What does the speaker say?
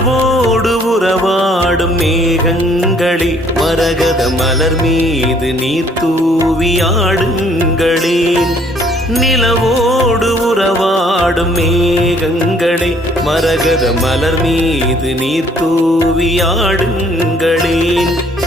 நிலவோடு உறவாடும் மேகங்களே மரகத மலர் மீது நீர் தூவியாடுங்களேன் நிலவோடு உறவாடும் மேகங்களே மரகத மலர் மீது நீர் தூவியாடுங்களேன்